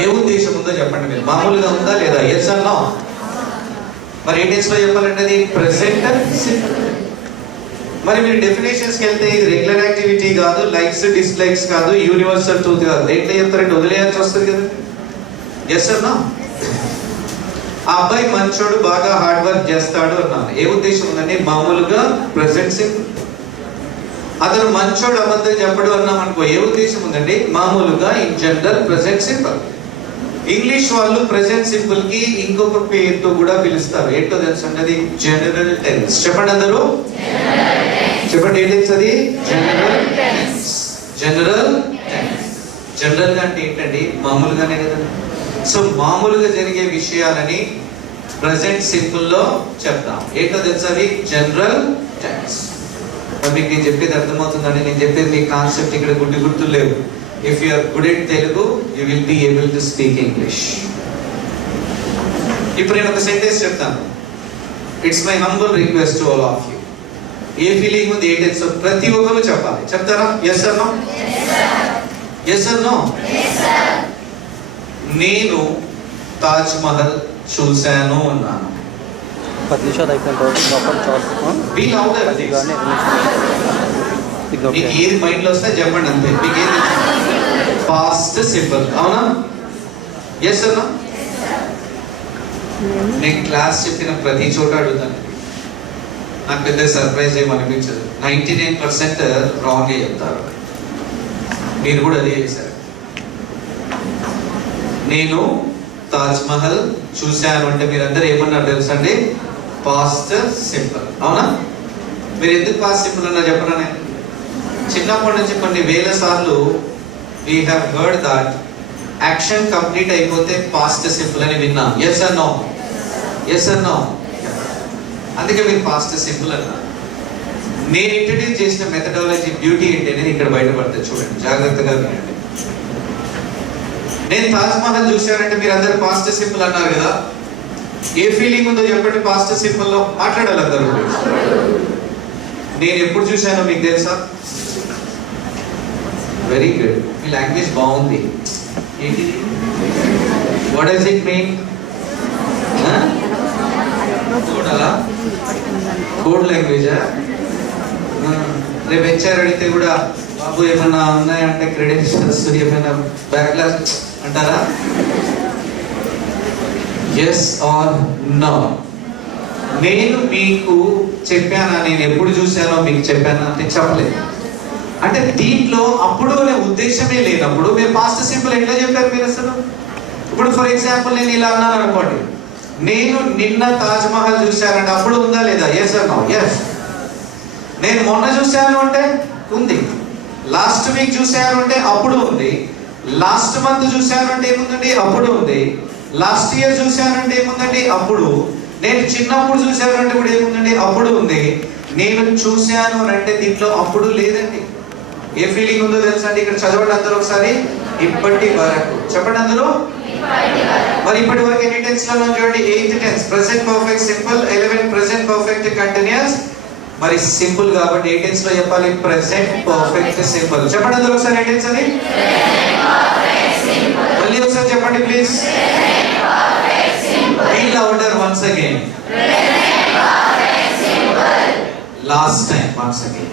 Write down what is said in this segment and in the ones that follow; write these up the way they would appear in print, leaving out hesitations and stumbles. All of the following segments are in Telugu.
ఏ ఉద్దేశం ఉందో చెప్పండి మీరు. మామూలుగా ఉందా లేదా? Yes or no? మరి ఏ టెన్స్ లో చెప్పాలంటే అది ప్రెసెంట్ సింపుల్. మరి మీరు డెఫినేషన్స్కి వెళ్తే ఇది రెగ్యులర్ యాక్టివిటీ కాదు, లైక్స్ డిస్లైక్స్ కాదు, యూనివర్సల్ ట్రూత్ కాదు. దేంట్లో చెప్తారంటే వదిలేయాల్సి వస్తుంది కదా. Yes or no? ఆ అబ్బాయి మంచోడు, బాగా హార్డ్ వర్క్ చేస్తాడు అన్నాను. ఏ ఉద్దేశం ఉందండి? మామూలుగా ప్రెసెంట్ సింపుల్. అతను మంచోడు, అబద్ధం చెప్పడు అన్నాం అనుకో, ఏ ఉద్దేశం ఉందండి? మామూలుగా in general present simple. English వాళ్ళు ప్రెసెంట్ సింపుల్ కి ఇంకొక పేరుతో కూడా పిలుస్తారు. ఏంటో తెలుసు అండి? అది జనరల్ టెన్స్. చెప్పండి అందరూ, చెప్పండి ఏ టెన్స్ అది? General tense. General tense. General గా అంటే ఏంటండి? మామూలుగానే కదండి. సో మామూలుగా జరిగే విషయాలని ప్రెసెంట్ సింపుల్ లో చెప్తాం. ఏంటో తెలుసు? అది జనరల్ టెన్స్. మీకు నేను చెప్పేది అర్థమవుతుందండి? నేను చెప్పేది మీ కాన్సెప్ట్ ఇక్కడ గుర్తులు లేవు. If you are good at Telugu, you will be able to speak English. ఇప్పుడు నేను ఒక సెంటెన్స్ చెప్తాను. It's my humble request to all of you. ఏ ఫీలింగ్ ఉంది, ఏ టెన్స్ ప్రతి ఒక్కరు చెప్పాలి. చెప్తారా? Yes or no? Yes or no? నేను తాజ్ మహల్ చూశాను అన్నాను. 10 నిమిషాలు అయిపోయిన బీ లౌడర్. మీకు ఏది మైండ్ లో వస్తే చెప్పండి అంతే. మీకు ఏది పాస్ట్ సింపుల్, అవునా? ఎస్ అన్నా? నేను క్లాస్ చెప్పిన ప్రతి చోట అడుగుతాను. నాకు పెద్ద సర్ప్రైజ్ ఏమనిపించదు. 99% రాంగ్ చెప్తారు. మీరు కూడా అదే చేశారు. నేను తాజ్ మహల్ చూశాను అంటే మీరందరూ ఏమన్నారు తెలుసండి? పాస్ట్ సింపుల్, అవునా? మీరు ఎందుకు పాస్ట్ సింపుల్ అన్నా చెప్పనా? నేను చిన్నప్పటి నుంచి కొన్ని వేల సార్లు we have heard that action complete అయిపోతే past simple అని విన్నాం. yes or no? yes or no? అందుకే మీరు past simple అన్నారు. నేను ఇంట్రడ్యూస్ చేసిన మెథడాలజీ బ్యూటీ ఏంటి అనేది ఇక్కడ బయటపడుతుంది. చూడండి, జాగ్రత్తగా వినండి. నేను తాజ్ మహల్ చూశానంటే మీరు అందరు పాస్ట్ సింపుల్ అన్నారు కదా. ఏ ఫీలింగ్ ఉందో చెప్పండి పాస్ట్ సింపుల్ లో. మాట్లాడాలి అందరూ. నేను ఎప్పుడు చూశానో మీకు తెలుసా? Very good. మీ లాంగ్వేజ్ బాగుంది. ఏంటిది? What does it mean? Code లాంగ్వేజా? రేపు హెచ్ఆర్ అడిగితే కూడా బాబు ఏమన్నా ఉన్నాయంటే క్రెడెన్షియల్స్ ఏమైనా బ్యాక్లాస్ అంటారా? Yes or no? నేను మీకు చెప్పానా? నేను ఎప్పుడు చూశానో మీకు చెప్పానా అంటే చెప్పలేదు. అంటే దీంట్లో అప్పుడు అనే ఉద్దేశమే లేనప్పుడు మీరు పాస్ట్ సింపుల్ ఎట్లా చెప్పారు మీరు అసలు? ఇప్పుడు ఫర్ ఎగ్జాంపుల్ నేను ఇలా అన్నాను అనుకోండి, నేను నిన్న తాజ్ మహల్ చూశానంటే అప్పుడు ఉందా లేదా? Yes or no? ఎస్. నేను మొన్న చూశాను అంటే ఉంది. లాస్ట్ వీక్ చూశాను అంటే అప్పుడు ఉంది. లాస్ట్ మంత్ చూశాను అంటే ఏముందండి? అప్పుడు ఉంది. లాస్ట్ ఇయర్ చూశానంటే ఏముందండి? అప్పుడు. నేను చిన్నప్పుడు చూశాను అంటే ఇప్పుడు ఏముందండి? అప్పుడు ఉంది. నేను చూశాను అంటే దీంట్లో అప్పుడు లేదండి. ఏ ఫీలింగ్ ఉందో తెలుసా అండి? ఇక్కడ చదవండి అందరూ ఒకసారి. ఇప్పటి వరకు చెప్పండి అందరూ. మరి ఇప్పటి వరకు ఎన్ని టెన్స్ లలో చూడండి? 8th tense present perfect simple, 11 present perfect continuous. మరి సింపుల్ కాబట్టి ఏ టెన్స్ లో చెప్పాలి? Present perfect simple. చెప్పండి అందరూ ఒకసారి ఏ టెన్స్ అది? మళ్ళీ ఒకసారి చెప్పండి please. Be louder once again. Last time once again.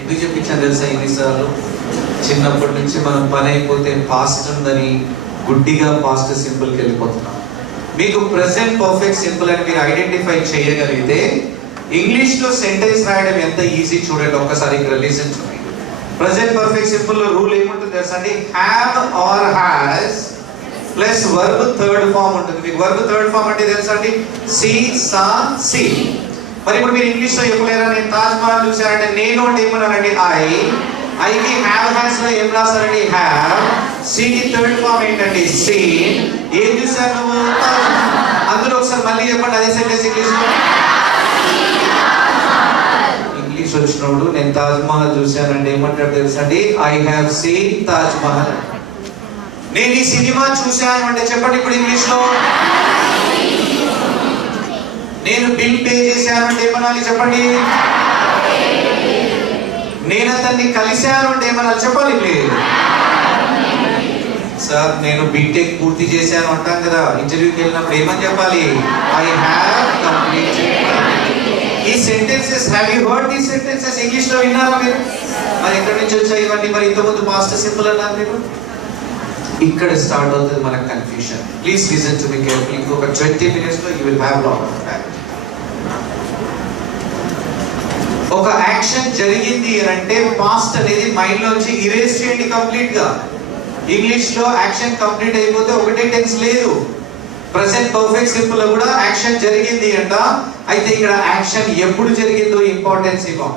ఎందుకు చెప్పించాను తెలుసా ఇన్నిసార్లు? చిన్నప్పటి నుంచి మనం పని అయిపోతే పాస్ట్ ఉందని గుడ్డిగా పాస్ట్ సింపుల్కి వెళ్ళిపోతున్నాం. మీకు ప్రెసెంట్ పర్ఫెక్ట్ సింపుల్ అని మీరు ఐడెంటిఫై చేయగలిగితే ఇంగ్లీష్ లో సెంటెన్స్ రాయడం ఎంత ఈజీ చూడండి. ఒక్కసారి ఇక్కడ లిసన్ చేయండి. ప్రెసెంట్ పర్ఫెక్ట్ సింపుల్ లో రూల్ ఏముంటుంది తెలుసా అండి? Have or has plus verb third form ఉంటుంది. మీకు వర్బ్ థర్డ్ ఫామ్ అంటే తెలుసా అండి? See, saw, see. మరి ఇప్పుడు మీరు ఇంగ్లీష్ లో చెప్పలేరా? నేను తాజ్ మహల్ చూశానంటే నేను అంటే ఏమన్నానండి? ఐకి హ్యావ్ హ్యాస్ లో ఏం రాస్తారండి? హ్యావ్. సి కి థర్డ్ ఫామ్ ఏంటండి? సీన్. ఏం చూశాను నువ్వు? అందులో ఒకసారి మళ్ళీ చెప్పండి అదే సెంటెన్స్ ఇంగ్లీష్ లో. ఇంగ్లీష్ వచ్చినప్పుడు నేను తాజ్ మహల్ చూశానంటే ఏమంటారు తెలుసా అండి? I have scene Taj Mahal. నేను ఈ సినిమా చూశాను అంటే చెప్పండి ఇప్పుడు ఇంగ్లీష్ లో. నేను బిల్ పే చేశాను అంటే ఏమనాలి చెప్పండి? నేను అతన్ని కలిశాను అంటే ఏమన్నా చెప్పాలి ప్లీజ్. సార్ నేను బీటెక్ పూర్తి చేశాను అంటాం కదా, ఇంటర్వ్యూకి వెళ్ళినప్పుడు ఏమని చెప్పాలి? I have completed. ఈ sentences have you heard these sentences? English లో విన్నారా మీరు? మరి ఎక్కడి నుంచి వచ్చాయి ఇవన్నీ? మరి ఇంతకుముందు పాస్ట్ సింపుల్ అన్నారు మీరు. ఇక్కడ స్టార్ట్ అవుతుంది మన confusion. Please listen to me carefully. ఇంకొక 20 minutes లో you will have lot of time. ఒక యాక్షన్ జరిగింది అని అంటే పాస్ట్ అనేది మైండ్ లోంచి ఇరేజ్ చేయండి కంప్లీట్ గా. ఇంగ్లీష్ లో యాక్షన్ కంప్లీట్ అయిపోతే ఒకటే టెన్స్ లేదు. ప్రెసెంట్ పర్ఫెక్ట్ సింపుల్ లో కూడా యాక్షన్ జరిగింది అంట. అయితే ఇక్కడ యాక్షన్ ఎప్పుడు జరిగిందో ఇంపార్టెన్స్ ఇవ్వం.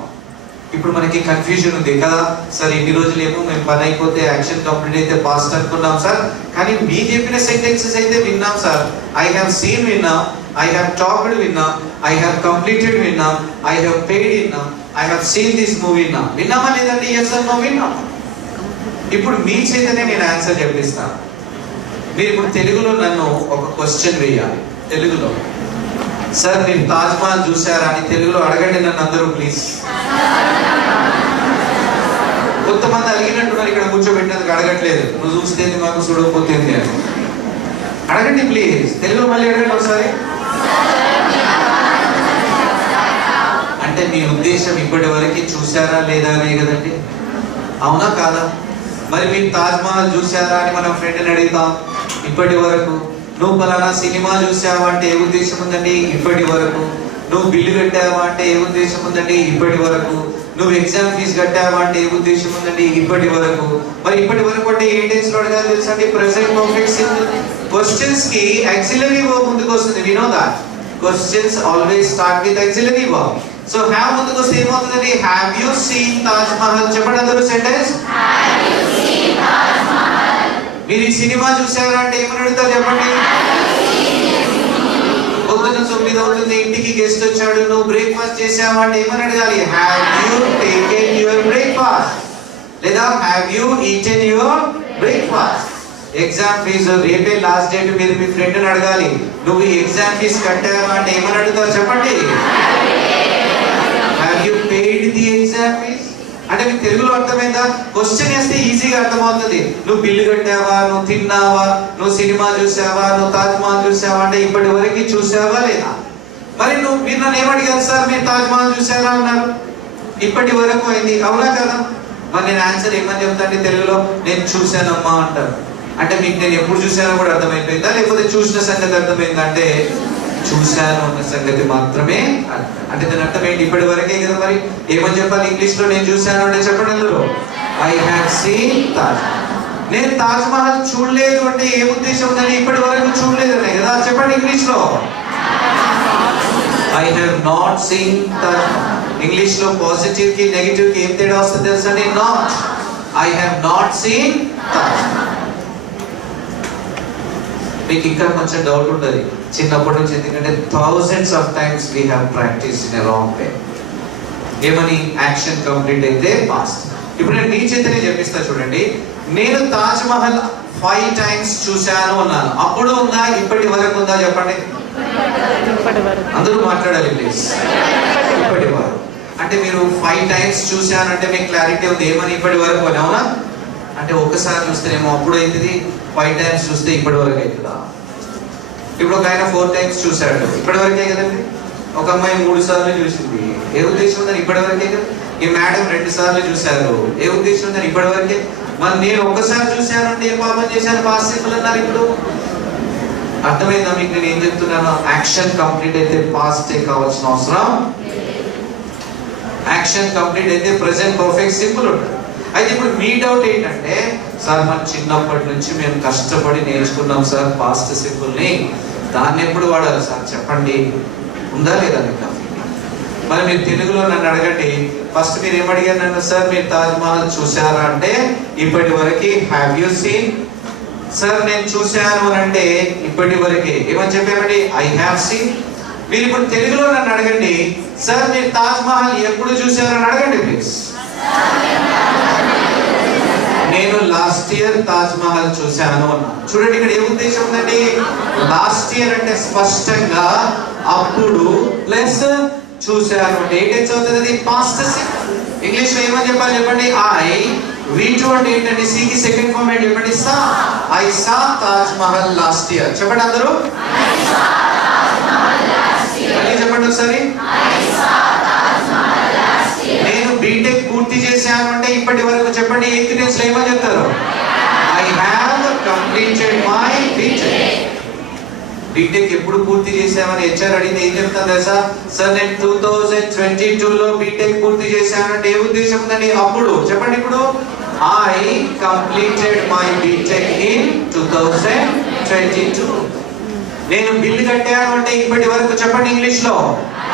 ఇప్పుడు మనకి కన్ఫ్యూజన్ ఉంది కదా సార్, ఇన్ని రోజులు ఏమో మేము పని అయిపోతే యాక్షన్ కంప్లీట్ అయితే పాస్ట్ అనుకున్నాం సార్, కానీ మీ చెప్పిన సెంటెన్సెస్ అయితే విన్నాం సార్. ఐ హావ్ సీన్ విన్నాం, ఐ హావ్ టాక్డ్ విన్నాం, ఐ హావ్ కంప్లీటెడ్ విన్నాం, ఐ హావ్ పేడ్ విన్నాం, I have seen this movie విన్నాం. విన్నామా లేదండి? Yes or no? విన్నాం. ఇప్పుడు మీ చేతనే నేను ఆన్సర్ చెప్పిస్తాను. మీరు ఇప్పుడు తెలుగులో నన్ను ఒక క్వశ్చన్ వేయాలి. తెలుగులో సార్ మీరు తాజ్ మహల్ చూసారా అని తెలుగులో అడగండి నన్ను అందరూ ప్లీజ్. కొంతమంది అడిగినట్టున్నారు, ఇక్కడ కూర్చోబెట్టినందుకు అడగట్లేదు. నువ్వు చూస్తేంది మాకు చూడకపోతేంది అని అడగండి ప్లీజ్. తెలుగులో మళ్ళీ అడగండి ఒకసారి. అంటే మీ ఉద్దేశం ఇప్పటి వరకు చూసారా లేదా అనే కదండి, అవునా కాదా? మరి మీరు తాజ్ మహల్ చూసారా అని మనం ఫ్రెండ్ని అడుగుతాం. ఇప్పటి వరకు. నువ్వు పలానా సినిమా చూసావా అంటే ఏ ఉద్దేశం ఉందండి? ఇప్పటి వరకు. నువ్వు బిల్లు కట్టావా అంటే ఏ ఉద్దేశం ఉందండి? ఇప్పటి వరకు. నువ్వు ఎగ్జామ్ ఫీజు కట్టావా అంటే ఏ ఉద్దేశం ఉందండి? ఇప్పటి వరకు. మరి ఇప్పటి వరకు అంటే ఏ టెన్స్ లో అడగాలి తెలుసా అండి? Present perfect simple. క్వశ్చన్స్ కి ఆక్సిలరీ వర్బ్ ముందుకు వస్తుంది. We know that questions always start with auxiliary verb. So have ముందుకు వస్తే ఏమవుతుందండి? Have you seen Taj Mahal? చెప్పండి అందరూ సెంటెన్స్. మీరు ఈ సినిమా చూసారా అంటే ఏమని అడుగుతారు చెప్పండి? పొద్దున్న 9 అవుతుంది, ఇంటికి గెస్ట్ వచ్చాడు, నువ్వు బ్రేక్ఫాస్ట్ చేసావా అంటే ఏమని అడగాలి? Have you taken your breakfast? లేదా have you eaten your breakfast? Exam fee రేపే లాస్ట్ డేట్. మీరు మీ ఫ్రెండ్ని అడగాలి, నువ్వు ఈ ఎగ్జామ్ ఫీజు కట్టావా అంటే ఏమని అడుగుతారు చెప్పండి? Have you paid the exam fees? అంటే మీకు తెలుగులో అర్థమైందా? క్వశ్చన్ వేస్తే ఈజీగా అర్థమవుతుంది. నువ్వు బిల్లు కట్టావా, నువ్వు తిన్నావా, నువ్వు సినిమా చూసావా, నువ్వు తాజ్ మహల్ చూసావా అంటే ఇప్పటి వరకు చూసావా లేదా? మరి మీరు నన్ను ఏమడిగారు సార్? మీరు తాజ్ మహల్ చూసారా అన్నారు. ఇప్పటి వరకు అయింది, అవునా కదా? మరి నేను ఆన్సర్ ఏమని చెప్తాను తెలుగులో? నేను చూశానమ్మా అంటారు. అంటే మీకు నేను ఎప్పుడు చూశానో కూడా అర్థమైపోయిందా, లేకపోతే చూసిన సంగతి అర్థమైందా? అంటే చూశాను అన్న సంగతి మాత్రమే. అంటే దాని అర్థం ఏంటి? ఇప్పటి వరకే కదా. మరి ఏమని చెప్పాలి ఇంగ్లీష్ లో? నేను చూశాను అంటే చెప్పండి అందరూ. I have scene Taj. నేను తాజ్ మహల్ చూడలేదు అంటే ఏ ఉద్దేశం ఉందని? ఇప్పటి వరకు చూడలేదనే కదా. చెప్పండి ఇంగ్లీష్ లో. I have not seen Taj. English లో పాజిటివ్ కి నెగటివ్ కి ఏం తేడా వస్తుంది తెలుసా? Not. I have not seen Taj. మీకు ఇంకా కొంచెం డౌట్ ఉంటుంది చిన్నప్పటి నుంచి, ఎందుకంటే thousands of times we have practiced in a wrong way. ఏమని? యాక్షన్ కంప్లీట్ అయితే పాస్ట్. ఇప్పుడు నేను మీ చేతనే చెప్పిస్తా చూడండి. నేను తాజ్ మహల్ 5 times చూశాను అన్నాను. అప్పుడు ఉందా? ఇప్పటి వరకు ఉందా? చెప్పండి అందరూ మాట్లాడాలి ప్లీజ్. ఇప్పటి వరకు అంటే మీరు 5 times చూశానంటే మీకు క్లారిటీ ఉంది ఏమని? ఇప్పటి వరకు అని, అవునా? అంటే ఒకసారి చూస్తేనేమో అప్పుడు అవుతుంది, 5 times చూస్తే ఇప్పటి వరకు అవుతుందా? ఇప్పుడు ఒక ఆయన 4 times చూశాడు, ఇప్పటి వరకే కదండి. ఒక అమ్మాయి 3 సార్లు చూసింది, ఏ ఉద్దేశం ఉందని? ఇప్పటి వరకే కదా. ఈ మేడం 2 సార్లు చూశారు, ఏ ఉద్దేశం ఉందని? ఇప్పటి వరకే. మరి నేను ఒక్కసారి చూశాను అంటే ఏ పాపం చేశాను? పాస్ట్ సింపుల్ అన్నారు. ఇప్పుడు అర్థమైందా మీకు నేను ఏం చెప్తున్నాను? యాక్షన్ కంప్లీట్ అయితే పాస్ట్ కావాల్సిన అవసరం. యాక్షన్ కంప్లీట్ అయితే ప్రెసెంట్ పర్ఫెక్ట్ సింపుల్ ఉంటుంది. అయితే ఇప్పుడు మీ డౌట్ ఏంటంటే, సార్ మన చిన్నప్పటి నుంచి మేము కష్టపడి నేర్చుకున్నాం సార్ పాస్ట్ సింపుల్ ని, దాన్ని ఎప్పుడు వాడాలి సార్ చెప్పండి, ఉందా లేదా మీకు? మరి మీరు తెలుగులో నన్ను అడగండి. ఫస్ట్ మీరు ఏమడిగారు నన్ను? సార్ మీరు తాజ్ మహల్ చూసారా అంటే ఇప్పటి వరకు హ్యావ్ యూ సీన్. సార్ నేను చూశాను అని అంటే ఇప్పటి వరకే ఏమని చెప్పామండి? I have seen. మీరు ఇప్పుడు తెలుగులో నన్ను అడగండి, సార్ మీరు తాజ్ మహల్ ఎప్పుడు చూసారని అడగండి ప్లీజ్. నేను లాస్ట్ ఇయర్ తాజ్ మహల్ చూశాను అన్నా. చూడండి ఇక్కడ ఏ ఉద్దేశం ఉందండి? లాస్ట్ ఇయర్ అంటే స్పష్టంగా అప్పుడు ప్లస్ చూశాను అంటే ఏ టెన్స్ అవుతుంది? Past simple. ఇంగ్లీష్ లో ఏమని చెప్పాలి చెప్పండి? ఐ. V2 అంటే ఏంటండి? సి కి సెకండ్ ఫార్మ్ ఏంటి చెప్పండి? Saw. I saw Taj Mahal last year. చెప్పండి అందరూ. మళ్ళీ చెప్పండి ఒకసారి. నేను బీటెక్ పూర్తి చేశాను అంటే ఇప్పటి వరకు చెప్పండి ఎయిత్ టెన్స్ లో ఏమని చెప్తారు? I have completed my BTech. BTech ఎప్పుడు పూర్తి చేసామని హెచ్ఆర్ అడిగితే ఏం చెప్తాను తెలుసా? సార్ నేను 2022 లో బీటెక్ పూర్తి చేశాను అంటే ఏ ఉద్దేశం ఉందండి? అప్పుడు చెప్పండి. ఇప్పుడు I completed my BTech in 2022. నేను బిల్ కట్టాను అంటే ఇప్పటి వరకు చెప్పండి ఇంగ్లీష్ లో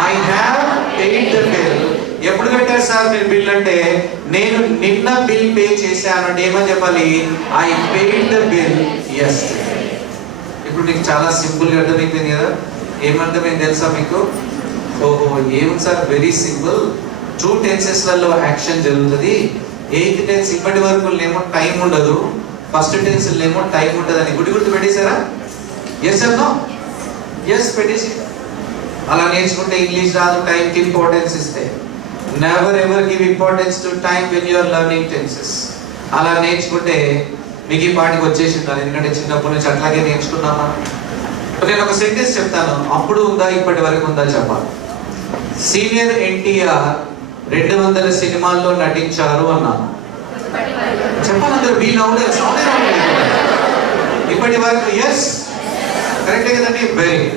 I have paid the bill. ఎప్పుడు కట్టారు సార్ మీరు బిల్ అంటే నేను నిన్న బిల్ పే చేశాను అంటే ఏమని చెప్పాలి? I paid the bill yesterday. ఇప్పుడు మీకు చాలా సింపుల్ గా అర్థమైపోయింది కదా? ఏమర్థమైంది తెలుసా మీకు? ఓహో ఏముంది సార్, వెరీ సింపుల్. 2 టెన్సెస్ లలో యాక్షన్ జరుగుతుంది. ఎయిత్ టెన్స్ ఇప్పటి వరకు ఏమో టైం ఉండదు, ఫస్ట్ టెన్స్ ఏమో టైం ఉండదు అని గుర్తు పెట్టేశారా? ఎస్ అన్నో? ఎస్ పెట్టేసి. అలా నేర్చుకుంటే ఇంగ్లీష్ రాదు, టైంకి ఇంపార్టెన్స్ ఇస్తే. Never ever give importance to time when you are learning tenses. అలా నేర్చుకుంటే మీకు ఈ పాటికి వచ్చేసి ఉండాలి, ఎందుకంటే చిన్నప్పటి నుంచి అట్లాగే నేర్చుకున్నామా. నేను ఒక సెంటెన్స్ చెప్తాను, అప్పుడు ఉందా ఇప్పటి వరకు ఉందా చెప్పాలి. సీనియర్ ఎన్టీఆర్ 200 సినిమాల్లో నటించారు అన్నాను. చెప్పాలి అందరూ. Be loud. ఇప్పటి వరకు ఎస్ కరెక్టే కదండి. వెరీ.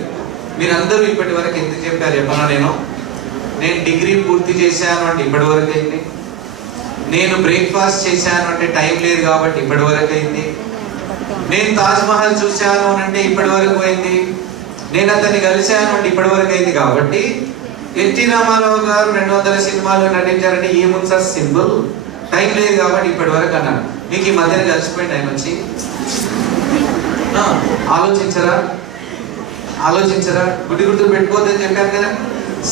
మీరందరూ ఇప్పటి వరకు ఎంత చెప్పారు చెప్పనా? నేను డిగ్రీ పూర్తి చేశాను అంటే ఇప్పటి వరకు అయింది. నేను బ్రేక్ఫాస్ట్ చేశాను అంటే టైం లేదు కాబట్టి ఇప్పటి వరకు అయింది. నేను తాజ్ మహల్ చూశాను అంటే ఇప్పటి వరకు అయింది. నేను అతన్ని కలిశాను అంటే ఇప్పటి వరకు అయింది. కాబట్టి ఎన్టీ రామారావు గారు 200 సినిమాల్లో నటించారంటే ఏముంది సార్? సింపుల్. టైం లేదు కాబట్టి ఇప్పటి వరకు అన్నాను. మీకు ఈ మధ్యన కలిసిపోయిన టైం వచ్చి ఆలోచించరా? గుర్తు పెట్టుకోవద్దని చెప్పాను కదా.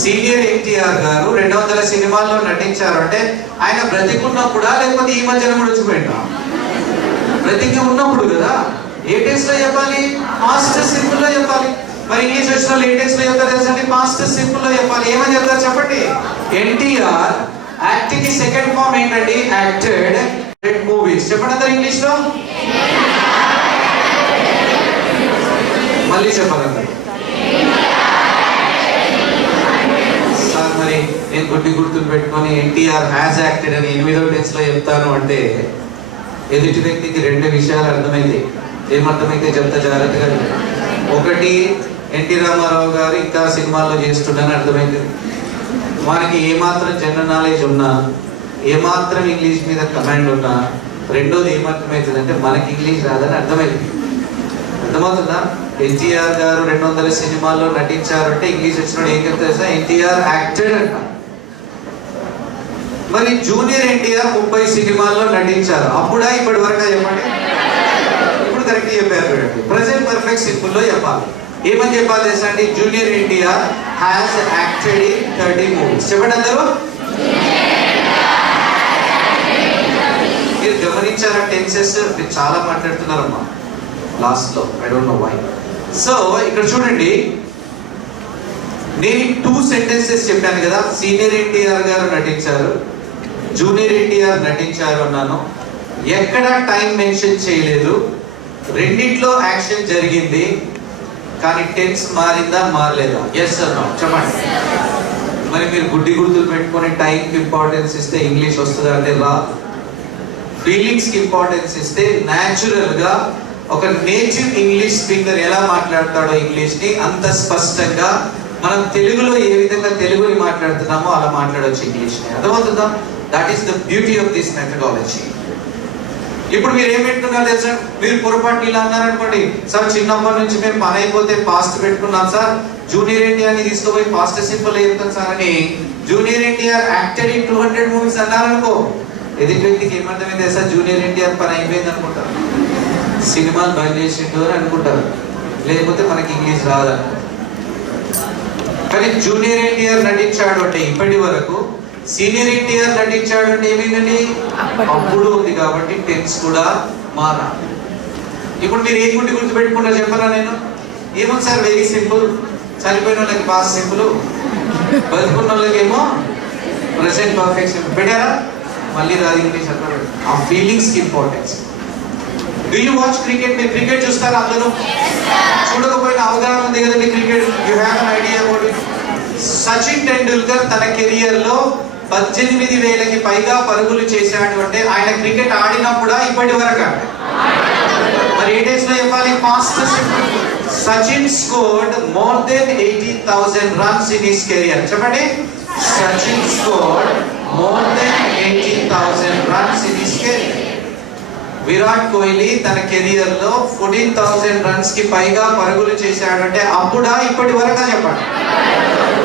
సీనియర్ ఎన్టీఆర్ గారు 200 సినిమాల్లో నటించారు అంటే ఆయన బ్రతికున్నప్పుడా లేకపోతే ఈ మధ్యన కూడా వచ్చిపోయిందా? బ్రతికి ఉన్నప్పుడు కదా. ఏ టెన్స్ లో చెప్పాలి? పాస్ట్ సింపుల్ లో చెప్పాలి. మరి ఇంగ్లీష్ వచ్చిన ఏ టెన్స్ లో చెప్తారు తెలుసండి? పాస్ట్ సింపుల్ లో చెప్పాలి. ఏమని చెప్తారు చెప్పండి? ఎన్టీఆర్ యాక్టింగ్ కి సెకండ్ ఫార్మ్ ఏంటండి? Acted in movies. చెప్పండి అందరు ఇంగ్లీష్ లో. మళ్ళీ చెప్పాలి. సార్ మరి నేను గుర్తులు పెట్టుకొని ఎన్టీఆర్ హ్యాస్ యాక్టెడ్ అని 8వ టెన్స్ లో చెప్తాను అంటే ఎదుటి వ్యక్తికి 2 విషయాలు అర్థమైంది. ఏమర్థమైతే చెప్తా జాగ్రత్తగా. ఒకటి, ఎన్టీ రామారావు గారు ఇంకా సినిమాల్లో చేస్తుండని అర్థమైంది. వారికి ఏమాత్రం జనరల్ నాలెడ్జ్ ఉన్నా, ఏమాత్రం ఇంగ్లీష్ మీద కమాండ్ ఉన్నా. రెండోది ఏమర్థమవుతుంది అంటే మనకి ఇంగ్లీష్ రాదని అర్థమైంది. అర్థమవుతుందా? ఎన్టీఆర్ గారు 200 సినిమాల్లో నటించారు అంటే ఇంగ్లీష్ వచ్చినప్పుడు ఏం చెప్తా? ఎన్టీఆర్ యాక్టెడ్ అంట. మరి జూనియర్ ఎన్టీఆర్ 30 సినిమాల్లో నటించారు, అప్పుడా ఇప్పటి వరకు చెప్పండి? ఇప్పుడు కరెక్ట్ చెప్పారు. ప్రెసెంట్ పర్ఫెక్ట్ సింపుల్ లో చెప్పాలి. ఏమని చెప్పాలి తెలుసా అండి? Junior NTR has acted in 30 movies. చెప్పండి అందరూ. మీరు గమనించారా? టెన్సెస్ చాలా మాట్లాడుతున్నారమ్మా లాస్ట్ లో. I don't know why. So ఇక్కడ చూడండి, నేను 2 సెంటెన్సెస్ చెప్పాను కదా. సీనియర్ ఎన్టీఆర్ గారు నటించారు, జూనియర్ ఎన్టీఆర్ నటించారు అన్నాను. ఎక్కడ టైం మెన్షన్ చేయలేదు. రెండిట్లో యాక్షన్ జరిగింది, కానీ టెన్స్ మారిందా మారలేదా? ఎస్ ఆర్ నో చెప్పండి. మరి మీరు గుర్తులు పెట్టుకొని టైంకి ఇంపార్టెన్స్ ఇస్తే ఇంగ్లీష్ వస్తుందా అంటే రా. ఫీలింగ్స్ కి ఇంపార్టెన్స్ ఇస్తే న్యాచురల్ గా ఒక నేటివ్ ఇంగ్లీష్ స్పీకర్ ఎలా మాట్లాడతాడో ఇంగ్లీష్ ని అంత స్పష్టంగా మనం తెలుగులో ఏ విధంగా తెలుగుని మాట్లాడుతున్నామో అలా మాట్లాడవచ్చు ఇంగ్లీష్ ని. అర్థమవుతుందా? That is the beauty of this methodology. ఇప్పుడు మీరు ఏం పెట్టుకున్నారు తెలుసా? మీరు పొరపాటు ఇలా అన్నారనుకోండి, సార్ చిన్నప్పటి నుంచి మేము పని అయిపోతే పాస్ట్ పెట్టుకున్నాం సార్, జూనియర్ ఎన్టీఆర్ తీసుకుపోయి పాస్ట్ సింపుల్ చెప్తాను సార్ అని junior NTR acted in 200 movies అన్నారనుకో, ఎదుటి వ్యక్తికి ఏమర్థమైంది సార్? జూనియర్ ఎన్టీఆర్ పని అయిపోయింది అనుకుంటారు, సినిమాలు బంద్ చేసిండు అని అనుకుంటారు, లేకపోతే మనకి ఇంగ్లీష్ రాదనుకుంటారు. కానీ జూనియర్ ఎన్టీఆర్ నటించాడు అంటే ఇప్పటి వరకు, సీనియర్ ఎన్టీఆర్ నటించాడు అంటే ఏమైందండి? అప్పుడు ఉంది కాబట్టి టెన్స్ కూడా మారా. ఇప్పుడు మీరు ఏ గుర్తు పెట్టుకున్నారు చెప్పనా? నేను ఏముంది సార్? Very simple. చనిపోయిన వాళ్ళకి పాస్ సింపుల్, బతుకున్న వాళ్ళకేమో ప్రెసెంట్ పర్ఫెక్ట్ సింపుల్ పెట్టారా? మళ్ళీ రాదు ఇంగ్లీష్ అక్కడ. ఆ ఫీలింగ్స్ కి importance. Do you watch cricket? మీరు క్రికెట్ చూస్తారా అందరూ? చూడకపోయినా అవగాహన ఉంది కదండి cricket. You have an idea about it. Sachin Tendulkar తన కెరియర్ లో 18,000కి పైగా పరుగులు చేశాడు అంటే ఆయన క్రికెట్ ఆడినప్పుడా ఇప్పటి వరకు? మరి ఏ డేస్ లో చెప్పాలి? Past. Sachin scored more than 80,000 runs in his career. చెప్పండి. Sachin scored more than 80,000 runs in his career. Virat Kohli తన కెరియర్ లో 14,000 runs కి పైగా పరుగులు చేశాడు అంటే అప్పుడా ఇప్పటి వరకు చెప్పండి.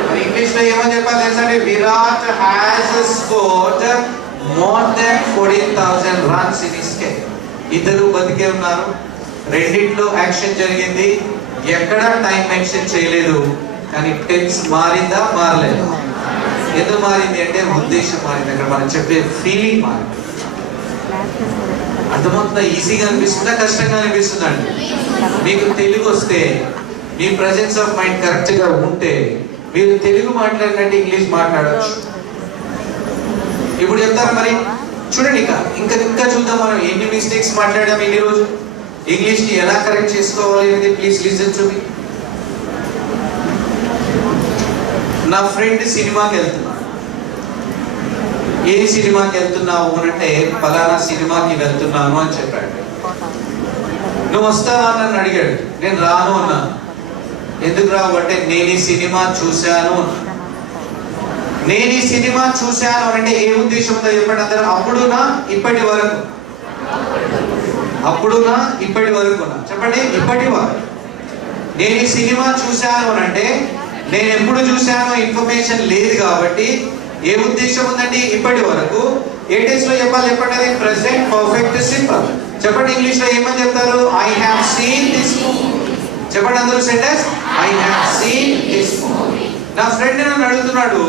మరి ఇంగ్లీష్ లో ఏమని చెప్పాలి తెలుసా? Virat has scored more than 14,000 runs in his career. ఇద్దరు బతికే ఉన్నారు, రెండిట్లో యాక్షన్ జరిగింది, ఎక్కడ టైం మెన్షన్ చేయలేదు. కానీ టెన్స్ మారిందా? మారలేదు. ఎందుకు మారింది అంటే ఉద్దేశం మారింది. అక్కడ మనం చెప్పే ఫీలింగ్ మారింది. అర్థమవుతుందా? ఈజీగా అనిపిస్తుందా, కష్టంగా అనిపిస్తుందా అండి? మీకు తెలుగు వస్తే, మీ ప్రెజెన్స్ ఆఫ్ మైండ్ కరెక్ట్ గా ఉంటే మీరు తెలుగు మాట్లాడినట్టు ఇంగ్లీష్ మాట్లాడచ్చు. ఇప్పుడు చెప్తారా మరి? చూడండి, ఇంకా చూద్దాం మనం ఎన్ని మిస్టేక్స్ మాట్లాడాం ఇన్ని రోజు. ఇంగ్లీష్ ని ఎలా కరెక్ట్ చేసుకోవాలి అనేది ప్లీజ్ లిసన్ టు మీ. నా ఫ్రెండ్ సినిమాకి వెళ్తున్నాడు. ఏ సినిమాకి వెళ్తున్నావు అంటే పలానా సినిమాకి వెళ్తున్నాను అని చెప్పాడు. నువ్వు వస్తావా అని అడిగాడు. నేను రాను అన్నాను. ఎందుకు రావు అంటే నేను ఈ సినిమా చూశాను. నేను ఈ సినిమా చూశాను అంటే ఏ ఉద్దేశంతో చెప్పండి అందరూ? అప్పుడునా ఇప్పటి వరకు? అప్పుడునా ఇప్పటి వరకునా? చెప్పండి. ఇప్పటి వరకు. నేను ఈ సినిమా చూశాను అని అంటే నేను ఎప్పుడు చూశాను ఇన్ఫర్మేషన్ లేదు కాబట్టి ఏ ఉద్దేశం ఉందండి? ఇప్పటి వరకు. ఏ టెన్స్ లో చెప్పాలి చెప్పండి? అది ప్రెసెంట్ పర్ఫెక్ట్ సింపుల్. చెప్పండి ఇంగ్లీష్ లో ఏమని చెప్తారు? I have seen this movie. చెప్పండి అందరూ sentence. I have seen this movie. నా ఫ్రెండ్ నన్ను అడుగుతున్నాడు,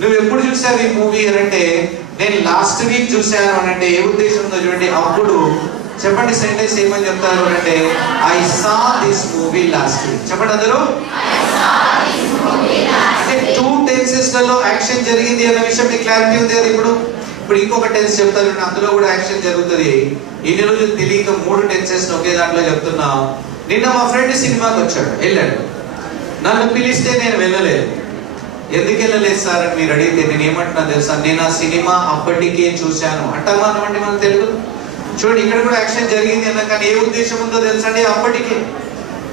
నువ్వు ఎప్పుడు చూసావు ఈ మూవీ అని అంటే నేను లాస్ట్ వీక్ చూశాను అని అంటే ఏ ఉద్దేశం ఉందో చూడండి. అప్పుడు చెప్పండి సెంటెన్స్ ఏమని చెప్తారు అంటే I saw this movie last week. చెప్పండి అందరూ. అంటే 2 tenses లలో యాక్షన్ జరిగింది అన్న విషయం మీకు క్లారిటీ ఉంది కదా? ఇప్పుడు ఇంకొక టెన్స్ చెప్తారు, అందులో కూడా యాక్షన్ జరుగుతుంది. ఇన్ని రోజులు తెలియక 3 tenses ఒకే దాంట్లో చెప్తున్నా. నిన్న మా ఫ్రెండ్ సినిమాకి వచ్చాడు, వెళ్ళాడు. నన్ను పిలిస్తే నేను వెళ్ళలేదు. ఎందుకు వెళ్ళలేదు సార్ అని మీరు అడిగితే నేను ఏమంటున్నా తెలుసా? నేను ఆ సినిమా అప్పటికే చూశాను అంటామా అంటే మన తెలుగు. చూడండి ఇక్కడ కూడా యాక్షన్ జరిగింది అన్న, కానీ ఏ ఉద్దేశం ఉందో తెలుసా అండి? అప్పటికే.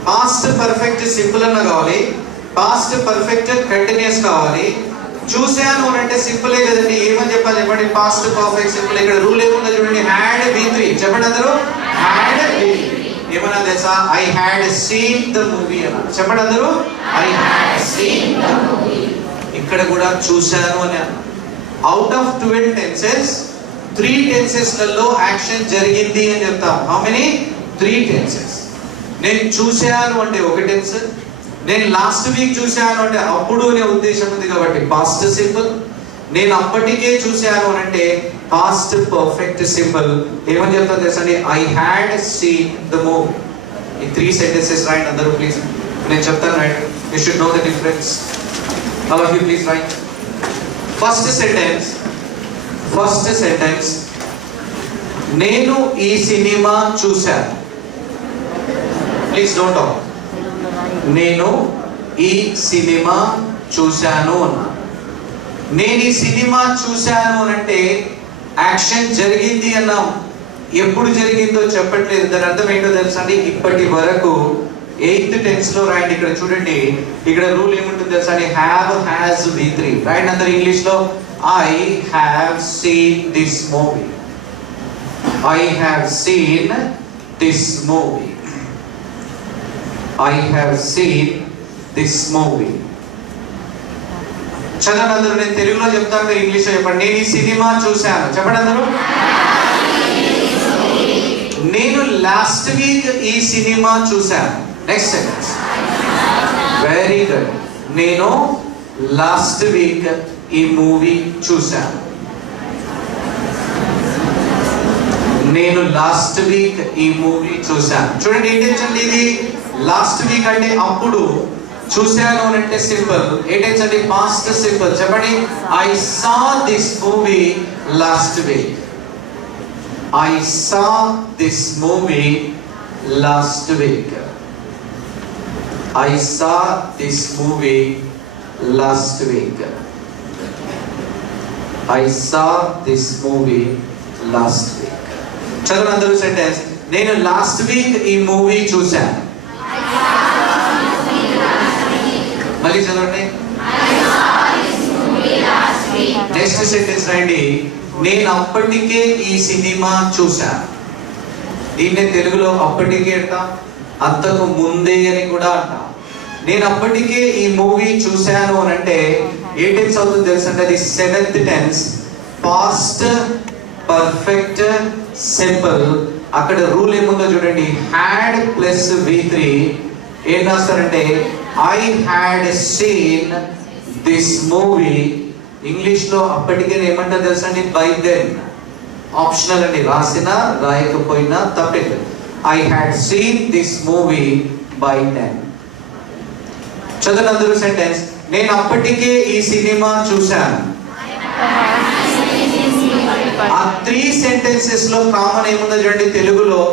పాస్ట్ పర్ఫెక్ట్ సింపుల్ అన్న కావాలి, పాస్ట్ పర్ఫెక్ట్ కంటిన్యూస్ కావాలి. చూశాను అని అంటే సింపులే కదండి. ఏమని చెప్పాలి చెప్పండి? Past perfect simple. ఇక్కడ రూల్ ఏముందో చూడండి. Had B3. చెప్పండి అందరూ. Had B3. ఏమన్నా తెలుసా? I had seen the movie అన్న. చెప్పండి అందరూ. I had seen the movie. ఇక్కడ కూడా చూశాను అని అన్న. అవుట్ ఆఫ్ 12 tenses 3 tenses లలో యాక్షన్ జరిగింది అని చెప్తాం. How many? 3 tenses. నేను చూశాను అంటే ఒక టెన్స్, నేను లాస్ట్ వీక్ చూశాను అంటే అప్పుడు అనే ఉద్దేశం ఉంది కాబట్టి పాస్ట్ సింపుల్. నేను అప్పటికే చూశాను అని అంటే పాస్ట్ పర్ఫెక్ట్ సింపుల్. ఏమని చెప్తాను తెలుసండి? I had seen the movie. ఈ 3 sentences రాయండి అందరూ ప్లీజ్. నేను చెప్తాను right. You should know the difference. All of you please right. First sentence నేను ఈ సినిమా చూశాను. Please don't talk. నేను ఈ సినిమా చూశాను అన్నా. నేను ఈ సినిమా చూశాను అంటే యాక్షన్ జరిగింది అన్నాం. ఎప్పుడు జరిగిందో చెప్పట్లేదు. దాని అర్థం ఏంటో తెలుసా అండి? ఇప్పటి వరకు 8th tense లో రాయండి. ఇక్కడ చూడండి, ఇక్కడ రూల్ ఏముంటుంది తెలుసా అండి? హ్యావ్ హ్యాస్ B3 రాయండి అందరు ఇంగ్లీష్ లో. I have seen this movie. I have seen this movie. I have seen this movie. చదవండి అందరూ. నేను తెలుగులో చెప్తాను, మీరు ఇంగ్లీష్లో చెప్పండి. నేను ఈ సినిమా చూశాను. చెప్పండి అందరూ. నేను లాస్ట్ వీక్ ఈ సినిమా చూశాను. Next sentence. Very good. నేను లాస్ట్ వీక్ ఈ మూవీ చూశాను. నేను లాస్ట్ వీక్ ఈ మూవీ చూశాను. చూడండి ఏంటంటే ఇది లాస్ట్ వీక్ అంటే అప్పుడు, చూశాను అని అంటే సింపుల్. ఏ టెన్స్ అంటే పాస్ట్ సింపుల్. చెప్పండి, I saw this movie last week. I saw this movie last week. I saw this movie last week. I saw this movie last week. చదవండి అందరూ సెంటెన్స్. నేను లాస్ట్ వీక్ ఈ మూవీ చూశాను. మళ్ళీ చదవండి. నెక్స్ట్ సెంటెన్స్ రాయండి, నేను అప్పటికే ఈ సినిమా చూశాను. దీన్నే తెలుగులో అప్పటికే అంటాం, అంతకు ముందే అని కూడా అంటాం. నేను అప్పటికే ఈ మూవీ చూశాను అని అంటే ఏ టెన్స్ అవుతుంది తెలుసు అంటే అది seventh tense, past perfect simple. అక్కడ రూల్ ఏముందో చూడండి, హ్యాడ్ ప్లస్ V3 ఏం రాస్తారంటే I had seen this movie. English లో అప్పటికే ఏమంటారు తెలుసా అండి, బై దెన్. ఆప్షనల్ అండి, రాసినా రాయకపోయినా తప్పలేదు. I had seen this movie by then. చదవండి అందరూ సెంటెన్స్. నేను అప్పటికే ఈ సినిమా చూశాను. ఆ 3 సెంటెన్సెస్ లో కామన్ ఏముందో చూడండి, తెలుగులో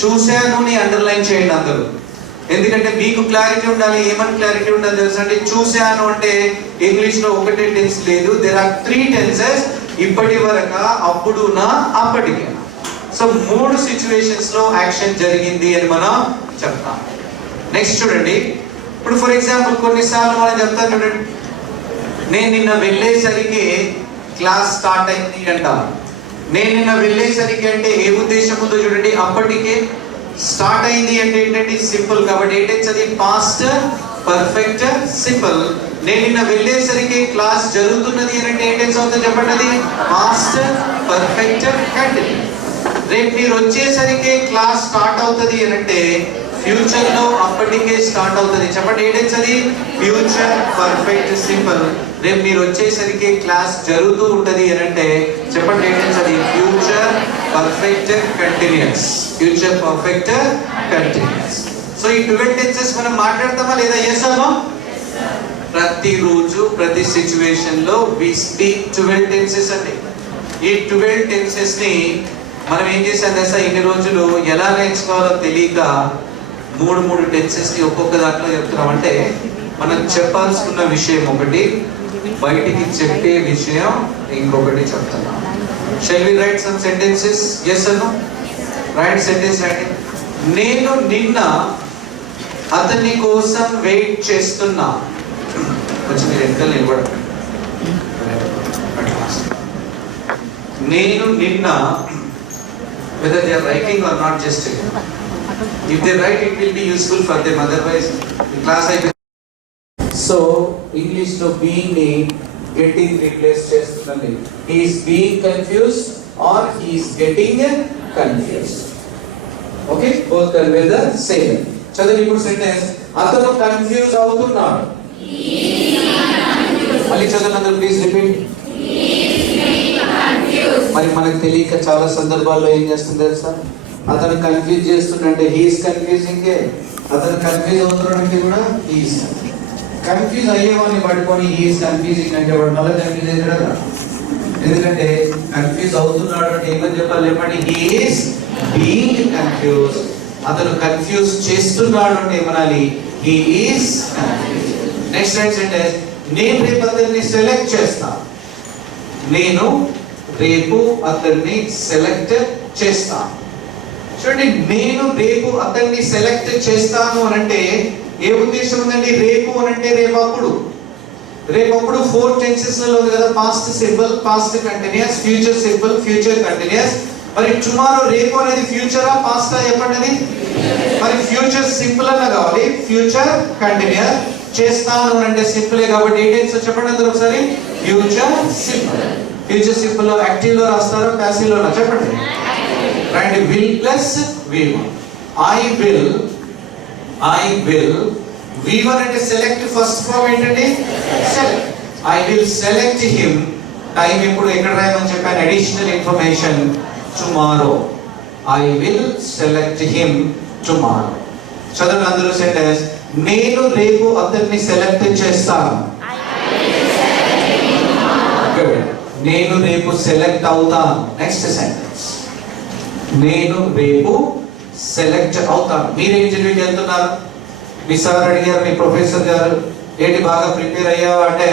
చూశాను ని అండర్లైన్ చేయండి అందరూ. ఎందుకంటే మీకు క్లారిటీ ఉండాలి. ఏమని క్లారిటీ ఉండాలి తెలుసా అంటే, చూశాను అంటే ఇంగ్లీష్ లో ఒకటే టెన్స్ లేదు, దేర్ ఆర్ 3 టెన్సెస్. ఇప్పటి వరకు, అప్పుడునా, అప్పటికే. సో 3 సిచ్యువేషన్స్ లో యాక్షన్ జరిగింది అని మనం చెప్తాం. నెక్స్ట్ చూడండి, ఇప్పుడు ఫర్ ఎగ్జాంపుల్ కొన్నిసార్లు మనం చెప్తాం చూడండి, నేను నిన్న వెళ్ళేసరికి క్లాస్ స్టార్ట్ అయింది అంటాను. నేను నిన్న వెళ్ళేసరికి అంటే ఏ ఉద్దేశం ఉందో చూడండి, అప్పటికే. స్టార్ట్ అయింది అంటే ఏంటంటే సింపుల్ కాబట్టి ఏంటంటే అది పాస్ట్ పర్ఫెక్ట్ సింపుల్. నేను నిన్న వెళ్ళేసరికి క్లాస్ జరుగుతున్నది అని అంటే ఏంటెన్స్ అవుతుంది చెప్పండి, అది పాస్ట్ పర్ఫెక్ట్ కంటిన్యూస్. రేపు మీరు వచ్చేసరికి క్లాస్ స్టార్ట్ అవుతుంది అని అంటే ఫ్యూచర్ లో అప్పటికే స్టార్ట్ అవుతుంది. చెప్పండి ఏంటెన్స్ అది ఫ్యూచర్ పర్ఫెక్ట్ సింపుల్. రేపు మీరు వచ్చేసరికి క్లాస్ జరుగుతూ ఉంటది అని అంటే చెప్పండి ఏంటెన్స్ అది future perfect continuous. Future perfect continuous. So ఈ 12 టెన్సెస్ మనం మాట్లాడతామా లేదా? Yes or no? ప్రతిరోజు ప్రతి సిచ్యువేషన్ లో వి స్పీక్ 12 టెన్సెస్ అండి. ఈ 12 టెన్సెస్ ని మనం ఏం చేసాం తెలుసా, ఇన్ని రోజులు ఎలా నేర్చుకోవాలో తెలియక 3 టెన్సెస్ ని ఒక్కొక్క దాంట్లో చెప్తున్నాం. అంటే మనం చెప్పాల్సుకున్న విషయం ఒకటి, బయటికి చెప్పే విషయం ఇంకొకటి చెప్తున్నాం. Shall we write some sentences? Yes or no? Write sentence write. నేను నిన్న అతని కోసం వెయిట్ చేస్తున్నా. కొంచెం మీరు వెనకాల నిలబడండి. నేను నిన్న, whether they are writing or not, just check. If they write, it will be useful for them. Otherwise, the class I will. So English లో being ని getting replace చేస్తుందండి. He is being confused or he is getting confused. Okay, both convey the same. చదవండి ఇప్పుడు సెంటెన్స్. అతను కన్ఫ్యూజ్ అవుతున్నాడు. మళ్ళీ చదవండి అందరూ, ప్లీజ్ రిపీట్. మరి మనకు తెలియక చాలా సందర్భాల్లో ఏం చేస్తుంది తెలుసా, అతను కన్ఫ్యూజ్ చేస్తుంటే హీఈస్ కన్ఫ్యూజింగ్. అతను కన్ఫ్యూజ్ అవుతున్నాడంటే కూడా హీఈస్ కన్ఫ్యూజ్ అయ్యేవాడిని పట్టుకొని హీఈస్ కన్ఫ్యూజింగ్ అంటే వాడు మళ్ళీ కన్ఫ్యూజ్ అవుతాడు కదా. ఎందుకంటే కన్ఫ్యూజ్ అవుతున్నాడు అంటే ఏమని చెప్పాలి చెప్పండి, హీఈస్ బీయింగ్ కన్ఫ్యూజ్. అతను కన్ఫ్యూజ్ చేస్తున్నాడు అంటే ఏమనాలి, హీఈస్ కన్ఫ్యూజ్. నెక్స్ట్ సెంటెన్స్, నేను రేపు అతన్ని సెలెక్ట్ చేస్తా. నేను రేపు అతన్ని సెలెక్ట్ చేస్తా. చూడండి, నేను రేపు అతన్ని సెలెక్ట్ చేస్తాను అని అంటే ఏ ఉద్దేశం ఉందండి? రేపు అని అంటే రేపప్పుడు. రేపప్పుడు 4 టెన్సెస్ లో ఉంది కదా, past simple, past continuous, future simple, future continuous. మరి టుమారో రేపు అనేది ఫ్యూచరా పాస్టా చెప్పండి అది? మరి ఫ్యూచర్ సింపుల్ అన్న కావాలి, ఫ్యూచర్ కంటిన్యూస్. చేస్తాను అంటే సింపులే కాబట్టి ఏ టెన్స్ చెప్పండి అందరూ ఒకసారి, ఫ్యూచర్ సింపుల్. ఫ్యూచర్ సింపుల్ లో యాక్టివ్ లో రాస్తారో ప్యాసివ్ లో చెప్పండి. Right, will plus V1. I will V1 అంటే సెలెక్ట్ ఫస్ట్ ఫార్మ్ ఏంటండి? Select. I will select him. Time ఇప్పుడు ఎక్కడ రాయమని చెప్పాను, additional information, tomorrow. I will select him tomorrow. చదవండి అందరూ సెంటెన్స్. నేను రేపు అతన్ని సెలెక్ట్ చేస్తాను. Good. నేను రేపు సెలెక్ట్ అవుతాను. నెక్స్ట్ సెంటెన్స్, నేను రేపు సెలెక్ట్ అవుతాను. మీరు ఇంటర్వ్యూకి వెళ్తున్నారు, మీ సార్ అడిగారు, మీ ప్రొఫెసర్ గారు ఏంటి బాగా ప్రిపేర్ అయ్యావా అంటే,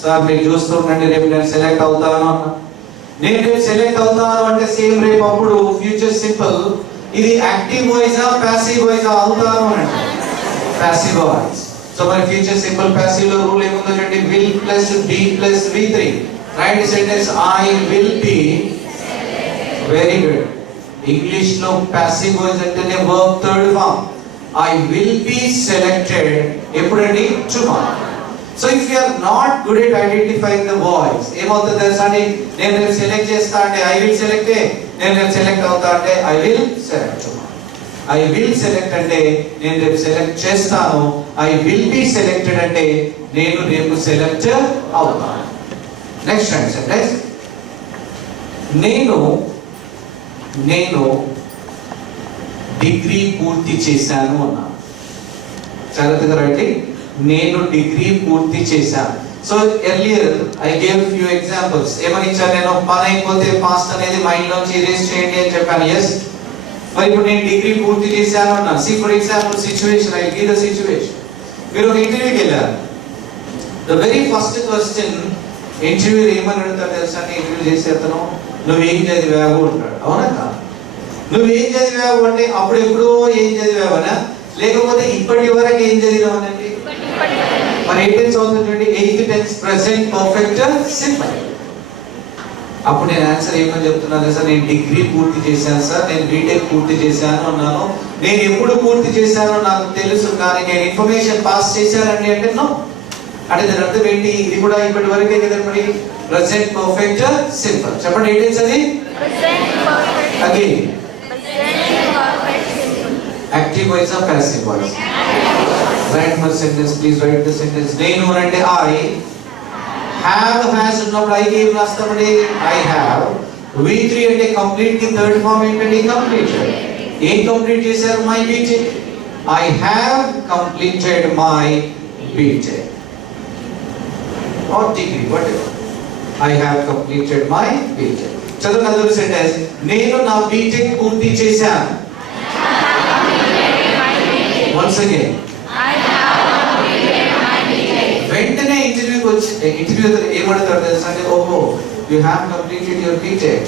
సార్ మీరు చూస్తుండండి రేపు నేను సెలెక్ట్ అవుతాను అన్నా. నేను రేపు సెలెక్ట్ అవుతాను అంటే సేమ్ రేపు అప్పుడు ఫ్యూచర్ సింపుల్. ఇది యాక్టివ్ వాయిసా ప్యాసివ్ వాయిసా? అవుతాను అంటే ప్యాసివ్ వాయిస్. సో మరి ఫ్యూచర్ సింపుల్ ప్యాసివ్ లో రూల్ ఏముందో చూడండి, will plus be plus V3. Write sentence, I will be. Very good. English లో ప్యాసివ్ వాయిస్ అంటేనే verb third form. I will be selected ఎప్పుడండి? tomorrow. So if you are not good at identifying the voice, ఏమవుతుంది తెలుసా అండి, నేను రేపు సెలెక్ట్ చేస్తా అంటే I will select, నేను రేపు సెలెక్ట్ అవుతా అంటే I will select tomorrow. I will select అంటే నేను రేపు సెలెక్ట్ చేస్తాను, I will be selected అంటే నేను రేపు సెలెక్ట్ అవుతాను. నెక్స్ట్ సెంటెన్స్, నేను డిగ్రీ పూర్తి చేశాను అన్నా. జాగ్రత్తగా రండి, నేను డిగ్రీ పూర్తి చేశాను. So earlier I gave few examples. ఏమని ఇచ్చాను నేను, పని అయిపోతే పాస్ట్ అనేది మైండ్ లోంచి ఇరేజ్ చేయండి అని చెప్పాను. ఎస్, మరి ఇప్పుడు నేను డిగ్రీ పూర్తి చేశాను అన్నా. See for example situation, I give the situation. మీరు ఒక ఇంటర్వ్యూకి వెళ్ళారు. The very first question interview ఏమని అడుగుతారు తెలుసా, ఇంటర్వ్యూ చేసే అతను నువ్వేం చదివావు అంటాడు. అవునా కాదు? నువ్వేం చదివావు అంటే అప్పుడు ఎప్పుడో ఏం చదివావనా, లేకపోతే ఇప్పటి వరకు ఏం చదివావనండి? మరి 8 చదువుతుంది, 8 టెన్స్ ప్రెసెంట్ పర్ఫెక్ట్ సింపుల్. అప్పుడు నేను ఆన్సర్ ఏమని చెప్తున్నాను సార్, నేను డిగ్రీ పూర్తి చేశాను సార్, నేను బీటెక్ పూర్తి చేశాను అన్నాను. నేను ఎప్పుడు పూర్తి చేశానో నాకు తెలుసు, కానీ నేను ఇన్ఫర్మేషన్ పాస్ చేశానండి అంటే నో. అంటే దాని అర్థం ఏంటి, ఇది కూడా ఇప్పటి వరకే కదా. మరి ప్రెసెంట్ పర్ఫెక్ట్ సింపుల్ చెప్పండి, 8 టెన్స్ అది again active voice or passive voice? Write my sentence, please write the sentence. నేను అంటే I have, has ఉన్నప్పుడు I కి ఏం రాస్తామండి? I have. V3 అంటే కంప్లీట్ కి థర్డ్ ఫార్మ్ ఏంటండి? కంప్లీటెడ్. ఏం కంప్లీట్ చేశారు? My BTech. I have completed my BTech or degree, whatever. I have completed my BTech. చదువు అందరూ సెంటెన్స్, నేను నా బీటెక్ పూర్తి చేశాను. Once again, వెంటనే ఇంటర్వ్యూకి వచ్చి ఇంటర్వ్యూ ఏమడుగుతాడు తెలుసా అంటే, ఓహో you have completed your BTech,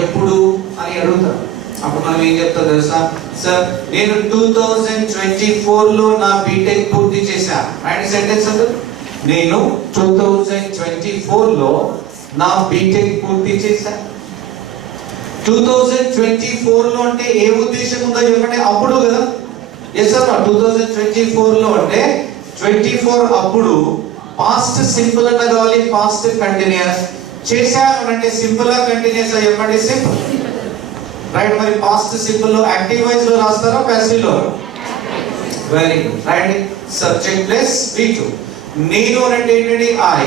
ఎప్పుడు అని అడుగుతారు. అప్పుడు మనం ఏం చెప్తాం తెలుసా, సార్ నేను 2024లో నా బీటెక్ పూర్తి చేశాను. రైట్ సెంటెన్స్ అది, నేను 2024లో నా బీటెక్ పూర్తి చేశాను. 2024లో అంటే ఏ ఉద్దేశం ఉందో చెప్పండి, అప్పుడు కదా. ఎస్ అమ్మా, 2024లో అంటే 24 అప్పుడు. పాస్ట్ సింపుల్ అన్న కావాలి, పాస్ట్ కంటిన్యూస్. చేశాను అంటే సింపుల్ ఆ కంటిన్యూస్ చెప్పండి? సింపుల్. రైట్, మరి పాస్ట్ సింపుల్ లో యాక్టివ్ వాయిస్ లో రాస్తారా ప్యాసివ్ లో? Very good. Right, subject plus V2. నేను అంటే ఏంటండి? I.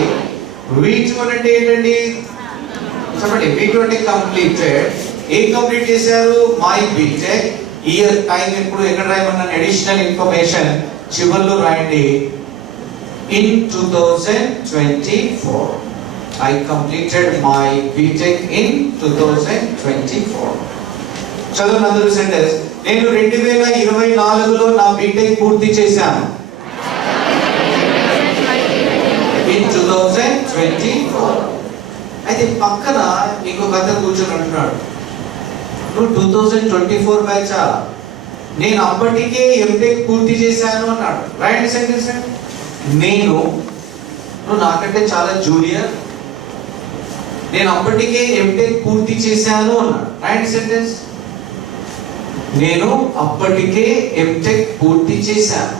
V2 అంటే ఏంటండి చెప్పండి? V2 అంటే కంప్లీటెడ్. ఏం కంప్లీట్ చేశారు? My BTech. ఇయర్, టైం ఎప్పుడు, ఎక్కడ రాయమన్నాను? అడిషనల్ ఇన్ఫర్మేషన్ చివర్లో రాయండి. In 2024 I completed my BTech in 2024. చదువు అందరూ సెంటెన్స్, నేను 2024లో నా బీటెక్ పూర్తి చేశాను. ఇన్ 2024. అయితే పక్కన ఇంకొక అతను కూర్చొని అంటున్నాడు, నువ్వు 2024 బ్యాచా? నేను అప్పటికే ఎంటెక్ పూర్తి చేశాను అన్నాడు. రైట్ సెంటెన్స్, నువ్వు నాకంటే చాలా జూనియర్, నేను అప్పటికే ఎంటెక్ పూర్తి చేశాను అన్నాడు. రైట్ సెంటెన్స్, నేను అప్పటికే ఎంటెక్ పూర్తి చేశాను.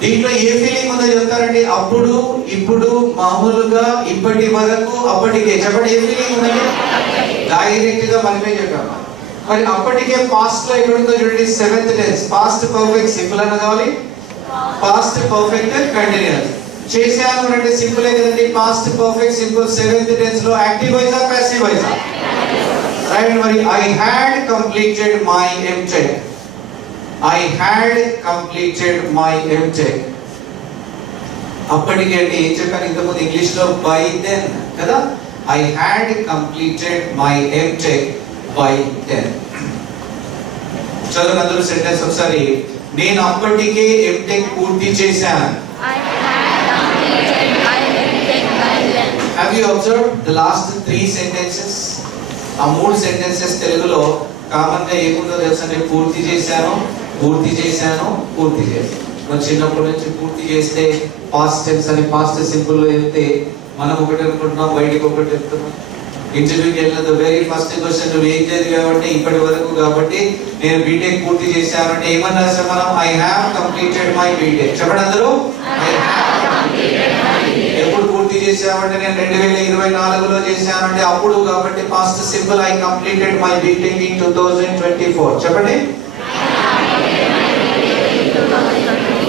దీంట్లో ఏ ఫీలింగ్ ఉందో చెప్తారండి? అప్పుడు, ఇప్పుడు, మామూలుగా, ఇప్పటి వరకు, అప్పటికే. చెప్పండి ఏ ఫీలింగ్ ఉందండి? డైరెక్ట్ గా మనమే చెప్పాము. మరి అప్పటికే పాస్ట్ లో ఎక్కడ ఉందో చూడండి, 7th tense. Past perfect simple అన్న కావాలి, పాస్ట్ పర్ఫెక్ట్ కంటిన్యూస్. చేశాను అంటే సింపులే కదండి, past perfect simple. 7th tense లో యాక్టివ్ వాయిసా ప్యాసివ్ వాయిసా? రైట్, మరి I had completed my MTech. I had completed my MTech. అప్పటికి అంటే ఏం చెప్పాను ఇంతకుముందు ఇంగ్లీష్ లో బై దెన్ కదా. I had completed my MTech by then. చదువు అందరూ సెంటెన్స్ ఒకసారి. నేను అప్పటికే ఎంటెక్ పూర్తి చేశాను. Have you observed the last 3 sentences? ఆ 3 sentences తెలుగులో కామన్ గా ఏముందో తెలుసా? నేను పూర్తి చేశాను, పూర్తి చేశాను, పూర్తి చేశాను. మనం చిన్నప్పటి నుంచి పూర్తి చేస్తే పాస్ట్ టెన్స్ అని పాస్ట్ సింపుల్ లో చెప్తే మనం ఒకటి అనుకుంటున్నాం, బయటికి ఒకటి చెప్తున్నాం. ఇంటర్వ్యూకి వెళ్ళిన వెరీ ఫస్ట్ క్వశ్చన్ నువ్వు ఏం చదివావంటే ఇప్పటి వరకు, కాబట్టి నేను బీటెక్ పూర్తి చేశాను అంటే ఏమన్నా మనం I have completed my BTech. చెప్పండి అందరూ. ఎప్పుడు పూర్తి చేసామంటే నేను 2024లో చేశానంటే అప్పుడు, కాబట్టి past simple I completed my BTech in 2024. చెప్పండి.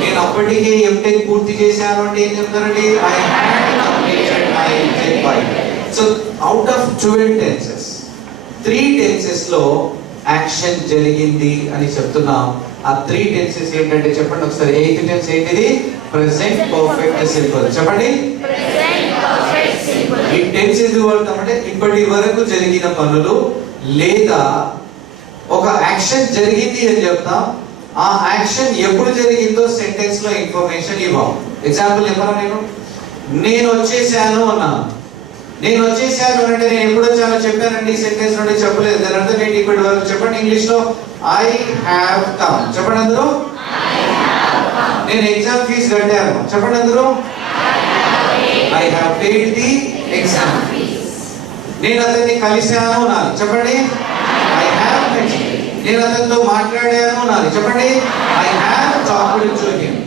నేను అప్పటికే ఎంటెక్ పూర్తి చేశాను అంటే ఏం చెప్తారండి? I had completed my MTech by. So out of 12 tenses 3 tenses లో యాక్షన్ జరిగింది అని చెప్తున్నాం. ఆ 3 టెన్సెస్ ఏంటంటే చెప్పండి ఒకసారి. 8th టెన్స్ ఏంటిది? Present perfect simple. చెప్పండి. ఈ టెన్స్ ఎందుకు వాడతామంటే ఇప్పటి వరకు జరిగిన పనులు లేదా ఒక యాక్షన్ జరిగింది అని చెప్తాం. ఆ యాక్షన్ ఎప్పుడు జరిగిందో సెంటెన్స్ లో ఇన్ఫర్మేషన్ ఇవ్వం. ఎగ్జాంపుల్ చెప్పాను. నేను వచ్చేసాను అన్నాను. నేను వచ్చేసాను అంటే నేను ఎప్పుడు వచ్చానో చెప్పానండి. సెంటెన్స్ నుండి చెప్పలేదు. దాని అర్థం ఏంటి? ఇప్పటి వరకు చెప్పండి ఇంగ్లీష్ లో. I have come. చెప్పండి అందరూ. నేను ఎగ్జామ్ ఫీజు కట్టాను. చెప్పండి అందరూ. I have paid the exam fees. నేను అతన్ని కలిశాను అనాలి. చెప్పండి. I have met him. నేను అతనితో మాట్లాడాను అనాలి. చెప్పండి. I have talked to him.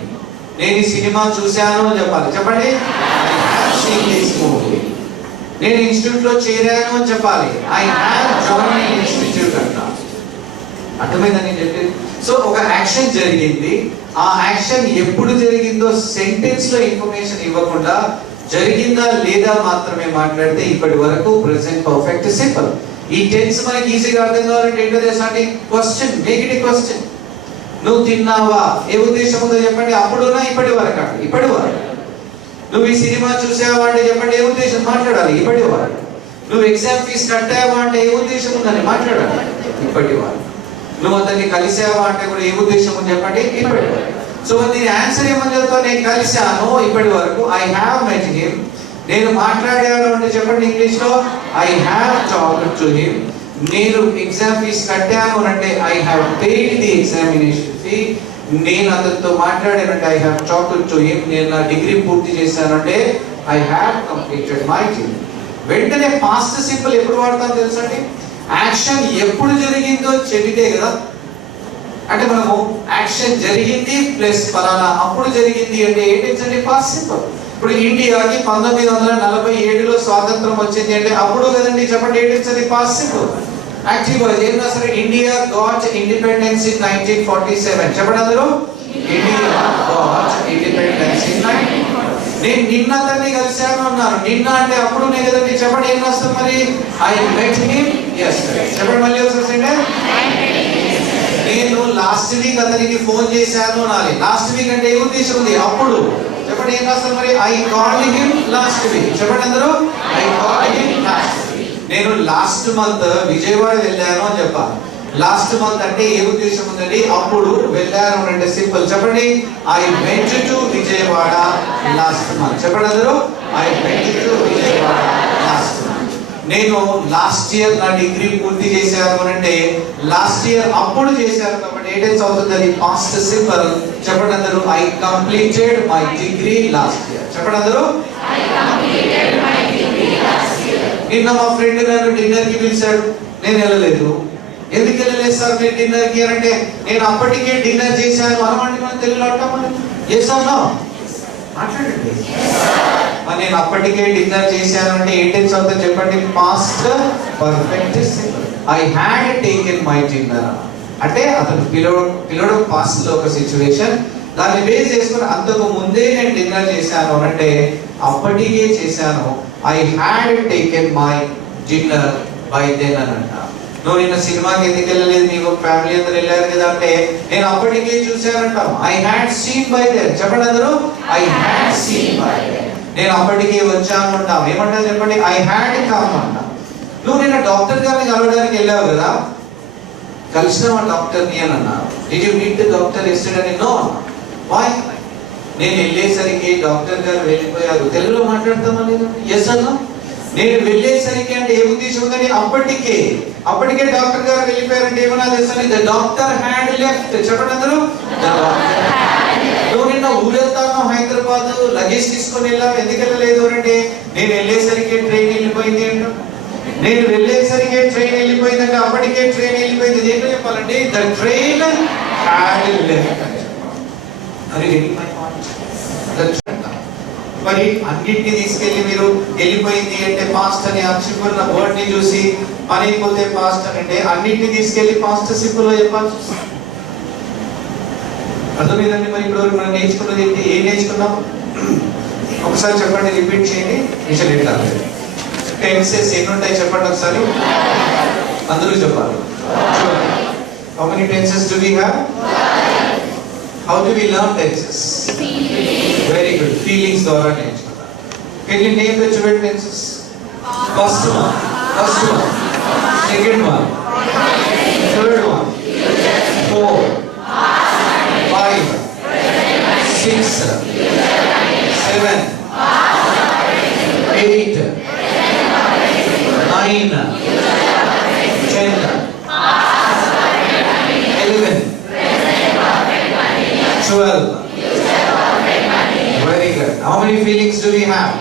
నేను ఈ సినిమా చూశాను అని చెప్పాలి. చెప్పండి. I have seen this movie. నేను ఇన్స్టిట్యూట్ లో చేరాను అని చెప్పాలి. ఐ హ్యావ్ జాయిన్ ఇన్స్టిట్యూట్ అంటాను. అర్థమైందని చెప్పి. సో ఒక యాక్షన్ జరిగింది. ఆ యాక్షన్ ఎప్పుడు జరిగిందో సెంటెన్స్ లో ఇన్ఫర్మేషన్ ఇవ్వకుండా జరిగిందా లేదా మాత్రమే మాట్లాడితే ఇప్పటి వరకు ప్రెజెంట్ పర్ఫెక్ట్ సింపుల్. ఈ టెన్స్ మనకి ఈజీగా అర్థం కావాలంటే ఏంటో తెలుసా అండి? Question, make it A question. నువ్వు తిన్నావా? ఏ ఉద్దేశం ఉందో చెప్పండి. అప్పుడునా ఇప్పటి వరకు అంటే ఇప్పటి వరకు. నువ్వు ఈ సినిమా చూసావా అంటే చెప్పండి ఏ ఉద్దేశం మాట్లాడాలి? ఇప్పటి వరకు. నువ్వు ఎగ్జామ్ ఫీజు కట్టావా అంటే ఏ ఉద్దేశం ఉందని మాట్లాడాలి? ఇప్పటి వరకు. నువ్వు అతన్ని కలిసావా అంటే కూడా ఏ ఉద్దేశం ఉంది చెప్పండి? ఇప్పటి వరకు. సో దీని ఆన్సర్ ఏమని చెప్తావు? నేను కలిశాను ఇప్పటి వరకు. I have met him. నేను మాట్లాడాను అంటే చెప్పండి ఇంగ్లీష్ లో. I have talked to him. నేను ఎగ్జామ్ ఫీజు కట్టాను అంటే I have paid the examination fee. నేను అతనితో మాట్లాడానంటే I have talked to him. నేను నా డిగ్రీ పూర్తి చేశానంటే I have completed my degree. వెంటనే పాస్ట్ సింపుల్ ఎప్పుడు వాడతాం తెలుసండి? యాక్షన్ ఎప్పుడు జరిగిందో చెబితే కదా. అంటే మనము యాక్షన్ జరిగింది ప్లస్ ఫలానా అప్పుడు జరిగింది అంటే ఏంటంటే పాస్ట్ సింపుల్. ఇప్పుడు ఇండియాకి 1947లో స్వాతంత్రం వచ్చింది అంటే అప్పుడు కదండి. చెప్పండి ఏంటంటే పాస్ట్ సింపుల్. యాక్టివ్ వాయిస్ ఏం రాస్తారు? India got independence in 1947. చెప్పండి అందరూ. India got independence in 1947. నేను నిన్న అతన్ని కలిశాను అన్నాను. నిన్న అంటే అప్పుడు నేను కదండి. చెప్పండి ఏం రాస్తాం మరి? I met him yesterday. చెప్పండి మళ్ళీ ఒకసారి. నేను లాస్ట్ వీక్ అతనికి ఫోన్ చేశాను అనాలి. లాస్ట్ వీక్ అంటే ఏ ఉద్దేశం ఉంది? అప్పుడు. చెప్పండి ఏం రాస్తాం మరి? I called him last week. చెప్పండి అందరూ. I called him last week. నేను లాస్ట్ మంత్ విజయవాడ వెళ్ళాను అని చెప్పాలి. లాస్ట్ మంత్ అంటే ఏ ఉద్దేశం ఉందండి? అప్పుడు వెళ్ళాను అంటే సింపుల్. చెప్పండి I went to Vijayawada last month. చెప్పండి అందరూ. I went to Vijayawada last month. నేను లాస్ట్ ఇయర్ నా డిగ్రీ పూర్తి చేశాను అంటే లాస్ట్ ఇయర్ అప్పుడు చేశాను కాబట్టి ఏ టెన్స్ అవుతుంది? అది పాస్ట్ సింపుల్. చెప్పండి అందరూ. I completed my degree last year. చెప్పండి అందరూ. నిన్న మా ఫ్రెండ్ నన్ను డిన్నర్ కి పిలిచాడు, నేను వెళ్ళలేదు. ఎందుకు వెళ్ళలేదు సార్ మీరు డిన్నర్ కి అంటే నేను అప్పటికే డిన్నర్ చేశాను అనమండి. మనం తెలుగులో అంటామని చేశాను మాట్లాడండి. మరి నేను అప్పటికే డిన్నర్ చేశాను అంటే ఏ టెన్స్ అవుతుంది చెప్పండి? Past perfect simple. I had taken my dinner అంటే అతను పిలవడం పాస్ట్ లో ఒక సిచ్యువేషన్. దాన్ని బేస్ చేసుకుని అంతకు ముందే నేను డిన్నర్ చేశాను అంటే అప్పటికే చేశాను. I had taken my dinner by then అని అంట. నువ్వు నిన్న సినిమాకి ఎందుకు వెళ్ళలేదు, మీకు ఫ్యామిలీ అందరూ వెళ్ళారు కదా అంటే, నేను అప్పటికే చూశానంటాం. I had seen by there. చెప్పండి అందరూ, I had seen by there. నేను అప్పటికే వచ్చాను అంటాం. ఏమంటారు చెప్పండి, ఐ హ్యాడ్ కమ్ అంటాం. నువ్వు నిన్న డాక్టర్ గారిని కలవడానికి వెళ్ళావు కదా, కలిసినావా డాక్టర్ని అని అన్నారు. Did you meet the doctor yesterday? No. Why? నేను వెళ్ళేసరికి డాక్టర్ గారు వెళ్ళిపోయారు. తెలుగులో మాట్లాడతామా లేదు? ఎస్ అన్నా. నేను వెళ్ళేసరికి అంటే ఏ ఉద్దేశం ఉందని, అప్పటికే డాక్టర్ గారు వెళ్ళిపోయారంటే ఏమన్నా తెలుసని, ద డాక్టర్ హ్యాడ్ లెఫ్ట్. చెప్పండి అందరూ, నువ్వు నిన్న ఊరెళ్తాను హైదరాబాద్, లగేజ్ తీసుకొని వెళ్ళావు, ఎందుకు వెళ్ళలేదు అంటే, నేను వెళ్ళేసరికి ట్రైన్ వెళ్ళిపోయింది అంట. నేను వెళ్ళేసరికి ట్రైన్ వెళ్ళిపోయిందంటే అప్పటికే ట్రైన్ వెళ్ళిపోయింది. ఏంటో చెప్పాలంటే, ద ట్రైన్ హ్యాడ్ లెఫ్ట్. మరి అన్నింటినీ తీసుకెళ్లి మీరు వెళ్ళిపోయింది అంటే పాస్ట్ అని అక్షిపుల్ వర్డ్ ని చూసి పని అయిపోతే పాస్ట్ అని అంటే, అన్నింటినీ తీసుకెళ్లి పాస్ట్ సింపుల్ లో చెప్పాల్సి వస్తుంది. అర్థమైందండి? మరి ఇప్పుడు మనం నేర్చుకున్నది ఏంటి, ఏం నేర్చుకున్నాం? ఒకసారి చెప్పండి, రిపీట్ చేయండి. మిషన్ ఎట్లా టెన్సెస్ ఎన్ని ఉంటాయి చెప్పండి ఒకసారి, అందరూ చెప్పాలి. How many tenses do we have? How do we learn tenses? Very good. Feelings ద్వారా నేర్చుకుంటాం. Can you name the 12 tenses? First one. Second one. Third one. 4. 5. 6. 7. 8. 9. 10. 11. 12. Very good. How many feelings do we have?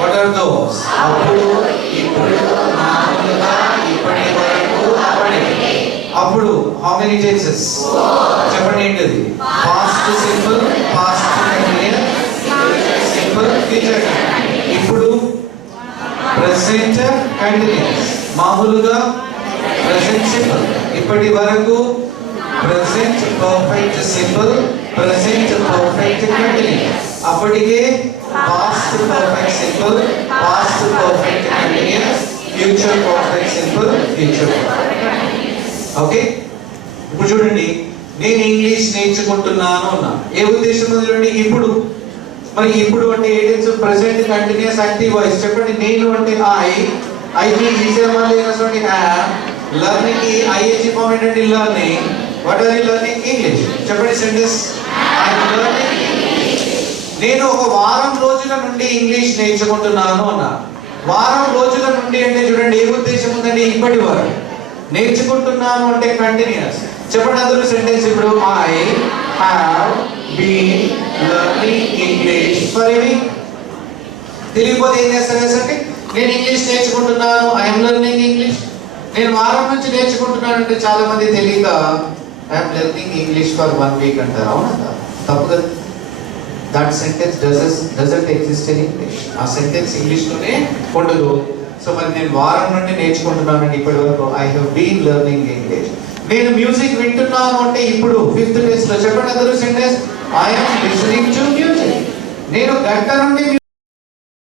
What are those? అప్పుడు, ఇప్పుడు, మామూలుగా, ఇప్పటి వరకు, అప్పటికి. అప్పుడు how many tenses? చెప్పండి ఏంటది? Past simple, past continuous, simple, future continuous. ఇప్పుడు present continuous, మామూలుగా present simple, ఇప్పటి వరకు present perfect simple, present perfect continuous. అప్పటికే past perfect simple, past perfect continuous, future perfect simple, future perfect. Okay, ఇప్పుడు చూడండి, నేను ఇంగ్లీష్ నేర్చుకుంటున్నాను అన్నా. ఏ ఉద్దేశం ఉంది చూడండి, ఇప్పుడు. మరి ఇప్పుడు అంటే ఏ tense? Present continuous active voice. చెప్పండి, నేను అంటే ఐ కి ఈజీగా లేనటువంటి యామ్, లర్నింగ్ కి ఐఎన్జి ఫార్మ్ ఏంటంటే learning. What are you learning? English. చెప్పండి sentence, I am learning English. నేను ఒక వారం రోజుల నుండి ఇంగ్లీష్ నేర్చుకుంటున్నాను అన్నా. వారం రోజుల నుండి అంటే చూడండి ఏ ఉద్దేశం ఉందండి? ఇప్పటి వరకు. నేర్చుకుంటున్నాను అంటే కంటిన్యూస్. చెప్పండి అందరూ సెంటెన్స్ ఇప్పుడు, I have been learning English for a week. తెలియకపోతే ఏం చేస్తారు అంటే, నేను ఇంగ్లీష్ నేర్చుకుంటున్నాను, ఐ యామ్ లర్నింగ్ ఇంగ్లీష్. నేను వారం నుంచి నేర్చుకుంటున్నాను అంటే చాలా మంది తెలియక I am learning English for 1 week అంటారు. అవునా? తప్పు కదా. That sentence doesn't exist in English. ఆ సెంటెన్స్ ఇంగ్లీష్ లోనే ఉండదు. సో మరి నేను వారం నుండి నేర్చుకుంటున్నానండి ఇప్పటి వరకు, I have been learning English. నేను మ్యూజిక్ వింటున్నాను అంటే ఇప్పుడు 5th టెన్స్ లో. చెప్పండి అందరూ sentence, I am listening to music. నేను గంట నుండి